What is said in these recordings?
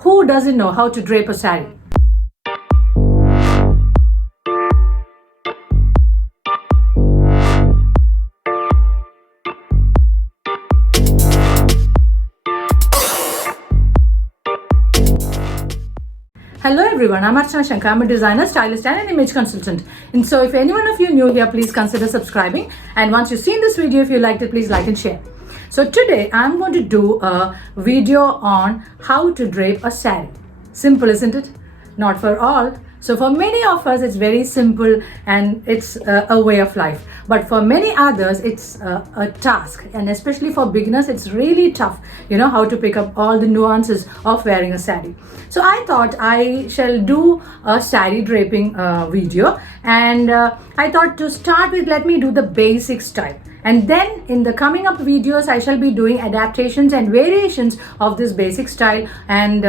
Who doesn't know how to drape a sari? Hello everyone, I'm Archana Shankar. I'm a designer, stylist and an image consultant. And so if any one of you new here, please consider subscribing. And once you've seen this video, if you liked it, please like and share. So today I'm going to do a video on how to drape a sari. Simple, isn't it? Not for all. So for many of us, it's very simple and it's a way of life. But for many others, it's a task. And especially for beginners, it's really tough, how to pick up all the nuances of wearing a sari. So I thought I shall do a sari draping video. And I thought to start with, let me do the basic style. And then in the coming up videos, I shall be doing adaptations and variations of this basic style. And,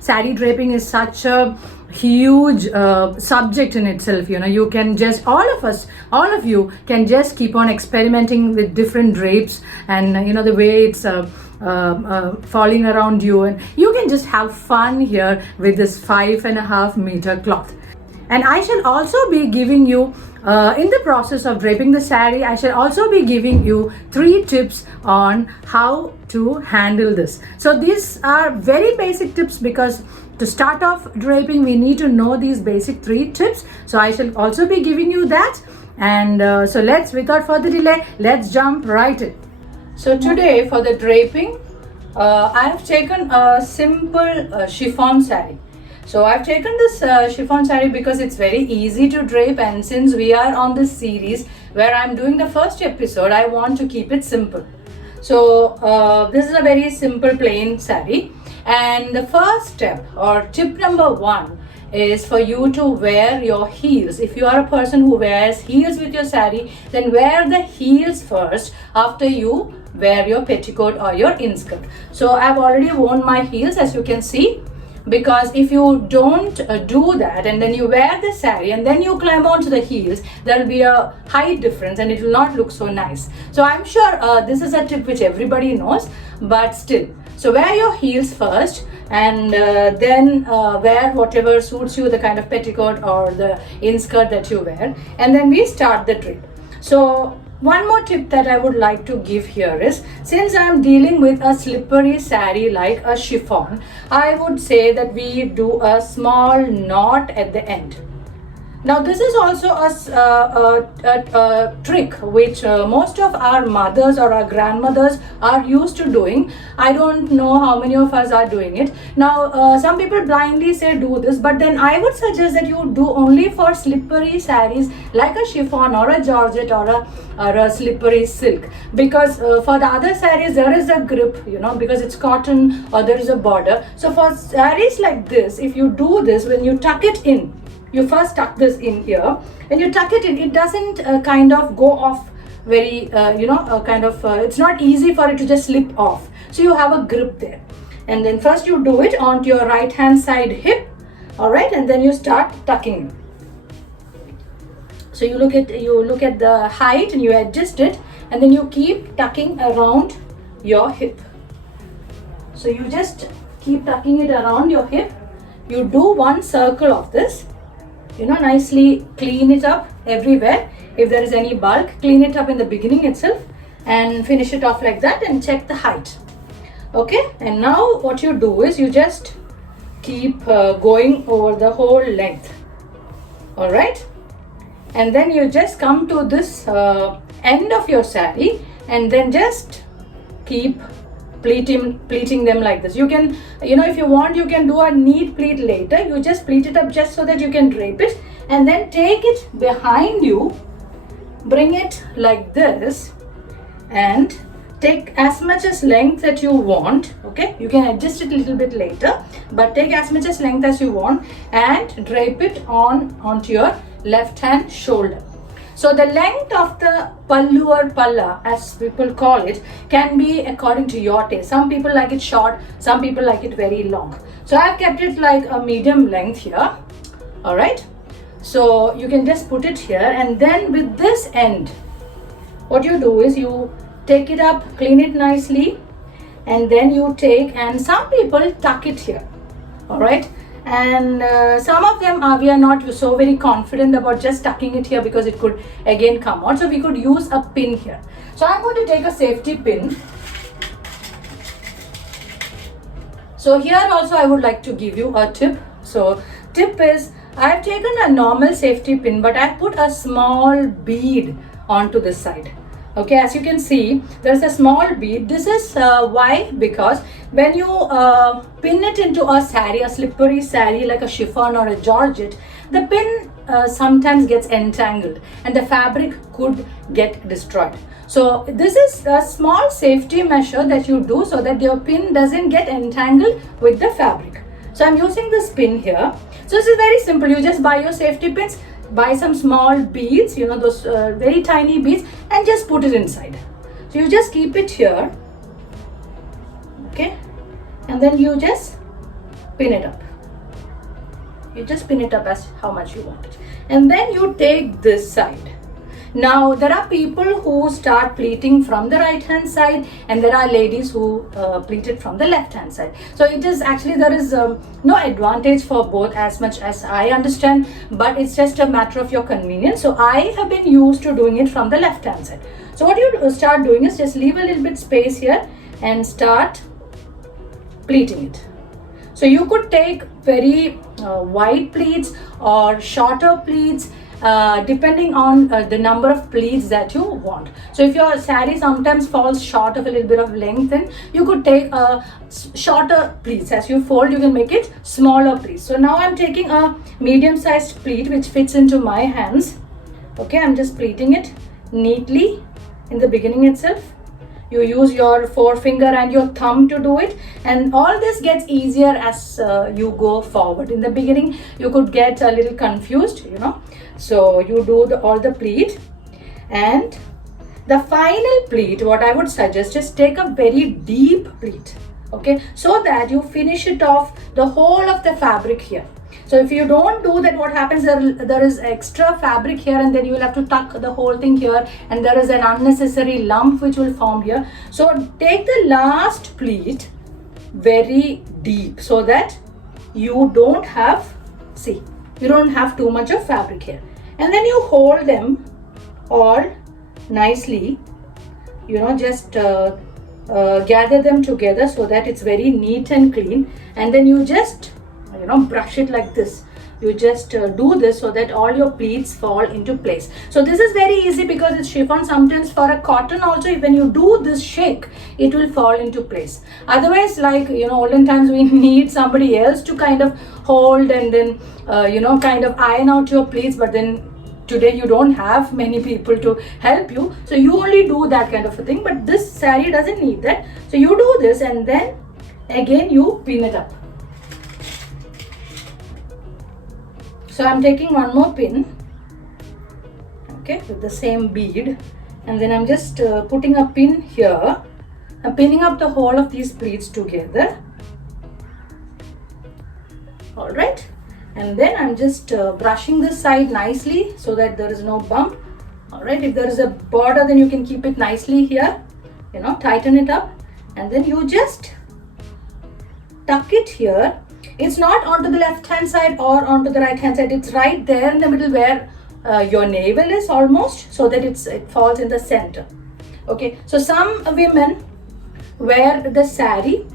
sari draping is such a huge subject in itself. You can just, all of you can just keep on experimenting with different drapes and, the way it's falling around you. And you can just have fun here with this 5.5 meter cloth. And I shall also be giving you, in the process of draping the sari, I shall also be giving you 3 tips on how to handle this. So these are very basic tips because to start off draping, we need to know these basic 3 tips. So I shall also be giving you that. And so without further delay, let's jump right in. So today for the draping, I have taken a simple chiffon sari. So I've taken this chiffon sari because it's very easy to drape, and since we are on this series where I'm doing the first episode, I want to keep it simple. So this is a very simple plain sari, and the first step or tip number 1 is for you to wear your heels. If you are a person who wears heels with your sari, then wear the heels first after you wear your petticoat or your inskirt. So I've already worn my heels, as you can see. Because if you don't do that and then you wear the sari and then you climb onto the heels, there will be a height difference and it will not look so nice. So I'm sure this is a tip which everybody knows, but still. So wear your heels first and then wear whatever suits you, the kind of petticoat or the inskirt that you wear, and then we start the drape. So one more tip that I would like to give here is, since I am dealing with a slippery sari like a chiffon, I would say that we do a small knot at the end. Now this is also a trick which most of our mothers or our grandmothers are used to doing. I don't know how many of us are doing it. Now some people blindly say do this, but then I would suggest that you do only for slippery saris like a chiffon or a georgette or a slippery silk, because for the other saris there is a grip, because it's cotton or there is a border. So for saris like this, if you do this, when you tuck it in, you first tuck this in here. When you tuck it in, it doesn't kind of go off very, it's not easy for it to just slip off. So you have a grip there. And then first you do it onto your right hand side hip, all right, and then you start tucking. So you look at the height and you adjust it, and then you keep tucking around your hip. So you just keep tucking it around your hip. You do one circle of this. Nicely clean it up everywhere. If there is any bulk, clean it up in the beginning itself and finish it off like that and check the height. Okay, and now what you do is you just keep going over the whole length. All right, and then you just come to this end of your sari and then just keep pleating them like this. You can, if you want, you can do a neat pleat later. You just pleat it up just so that you can drape it, and then take it behind you, bring it like this, and take as much as length that you want. Okay, you can adjust it a little bit later, but take as much as length as you want and drape it onto your left hand shoulder. So the length of the pallu or palla, as people call it, can be according to your taste. Some people like it short, some people like it very long. So I've kept it like a medium length here. All right. So you can just put it here, and then with this end, what you do is you take it up, clean it nicely, and then you take, and some people tuck it here. all right. And some of them we are not so very confident about just tucking it here because it could again come out, so we could use a pin here. So I'm going to take a safety pin. So here also I would like to give you a tip. So tip is, I have taken a normal safety pin, but I have put a small bead onto this side. Okay, as you can see, there's a small bead. This is why, because when you pin it into a sari, a slippery sari like a chiffon or a georgette, the pin sometimes gets entangled and the fabric could get destroyed. So this is a small safety measure that you do so that your pin doesn't get entangled with the fabric. So I'm using this pin here. So this is very simple. You just buy your safety pins, buy some small beads, you know, those very tiny beads, and just put it inside. So you just keep it here, okay, and then you just pin it up. You just pin it up as how much you want it, and then you take this side. Now there are people who start pleating from the right hand side, and there are ladies who pleat it from the left hand side. So it is actually, there is no advantage for both as much as I understand, but it's just a matter of your convenience. So I have been used to doing it from the left hand side. So what you start doing is just leave a little bit space here and start pleating it. So you could take very wide pleats or shorter pleats, depending on the number of pleats that you want. So if your sari sometimes falls short of a little bit of length, then you could take shorter pleats. As you fold, you can make it smaller pleats. So now I'm taking a medium sized pleat which fits into my hands. Okay, I'm just pleating it neatly in the beginning itself. You use your forefinger and your thumb to do it, and all this gets easier as you go forward. In the beginning you could get a little confused, you know, so you do all the pleat, and the final pleat, what I would suggest is take a very deep pleat, okay, so that you finish it off the whole of the fabric here. So if you don't do that, what happens, there is extra fabric here, and then you will have to tuck the whole thing here, and there is an unnecessary lump which will form here. So take the last pleat very deep so that you don't have, see, you don't have too much of fabric here, and then you hold them all nicely, you know, just gather them together so that it's very neat and clean, and then you just, you know, brush it like this. You just do this so that all your pleats fall into place. So this is very easy because it's chiffon. Sometimes for a cotton also, when you do this shake, it will fall into place. Otherwise, like, you know, olden times, we need somebody else to kind of hold and then you know, kind of iron out your pleats, but then today you don't have many people to help you, so you only do that kind of a thing. But this sari doesn't need that, so you do this and then again you pin it up. So I'm taking one more pin, okay, with the same bead, and then I'm just putting a pin here. I'm pinning up the whole of these pleats together. All right, and then I'm just brushing this side nicely so that there is no bump. All right, if there is a border, then you can keep it nicely here, you know, tighten it up, and then you just tuck it here. It's not onto the left hand side or onto the right hand side, it's right there in the middle where your navel is almost, so that it falls in the center. Okay, so some women wear the sari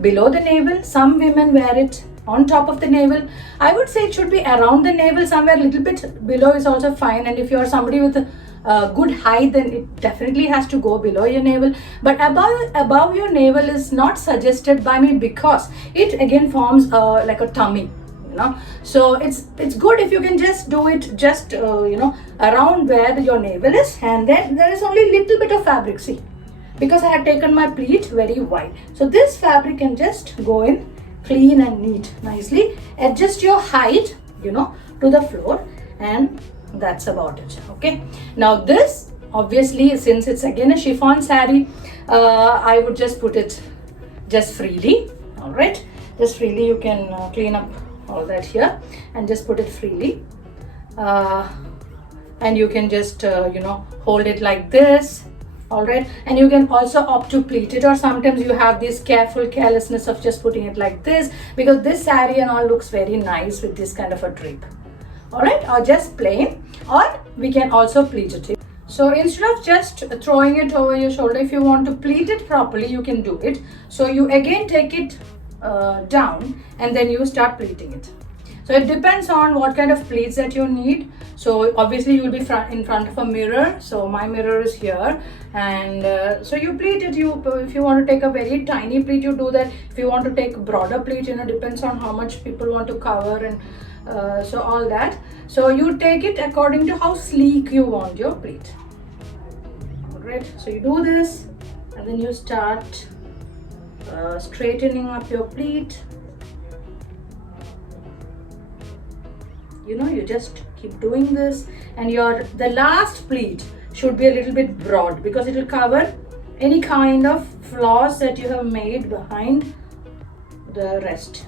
below the navel, some women wear it on top of the navel. I would say it should be around the navel, somewhere a little bit below is also fine, and if you are somebody with a good height, then it definitely has to go below your navel. But above your navel is not suggested by me because it again forms like a tummy, you know. So it's good if you can just do it just you know, around where your navel is, and then there is only little bit of fabric, see, because I had taken my pleat very wide. So this fabric can just go in clean and neat nicely. Adjust your height, you know, to the floor, and that's about it. Okay, now this, obviously, since it's again a chiffon sari, I would just put it just freely. All right, just freely. You can clean up all that here and just put it freely, and you can just you know, hold it like this. All right, and you can also opt to pleat it, or sometimes you have this careful carelessness of just putting it like this, because this saree and all looks very nice with this kind of a drape. All right, or just plain, or we can also pleat it. So instead of just throwing it over your shoulder, if you want to pleat it properly, you can do it. So you again take it down and then you start pleating it. So it depends on what kind of pleats that you need. So obviously you will be in front of a mirror. So my mirror is here, and so you pleat it. If you want to take a very tiny pleat, you do that. If you want to take broader pleat, depends on how much people want to cover, and so all that. So you take it according to how sleek you want your pleat. Alright, so you do this and then you start straightening up your pleat. You just keep doing this, and the last pleat should be a little bit broad, because it will cover any kind of flaws that you have made behind the rest.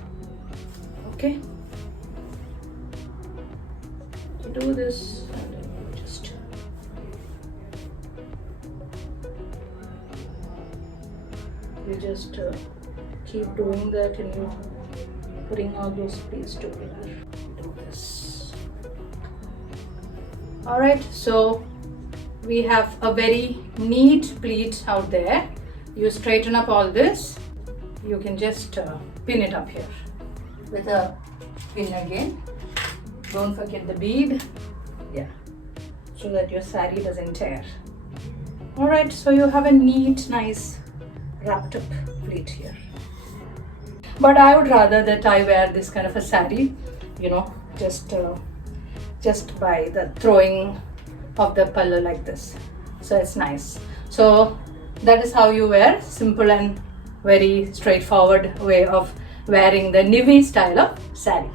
Okay, so do this and then you just keep doing that, and you bring all those pleats together. Do this. All right, so we have a very neat pleat out there. You straighten up all this. You can just pin it up here with a pin again. Don't forget the bead, yeah, so that your saree doesn't tear. All right, so you have a neat, nice wrapped up pleat here. But I would rather that I wear this kind of a saree, just by the throwing of the pallu like this. So it's nice. So that is how you wear, simple and very straightforward way of wearing the Nivi style of saree.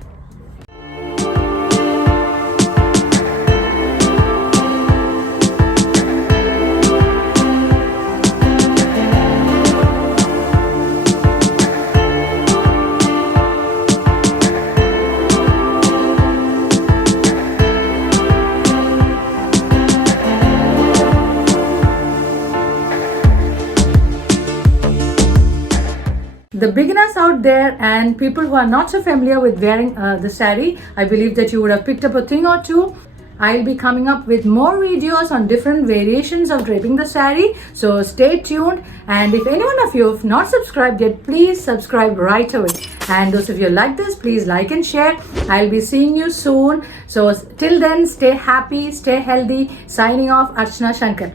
The beginners out there and people who are not so familiar with wearing the saree, I believe that you would have picked up a thing or two. I'll be coming up with more videos on different variations of draping the saree, so stay tuned. And if any one of you have not subscribed yet, please subscribe right away. And those of you who like this, please like and share. I'll be seeing you soon. So till then, stay happy, stay healthy. Signing off, Archana Shankar.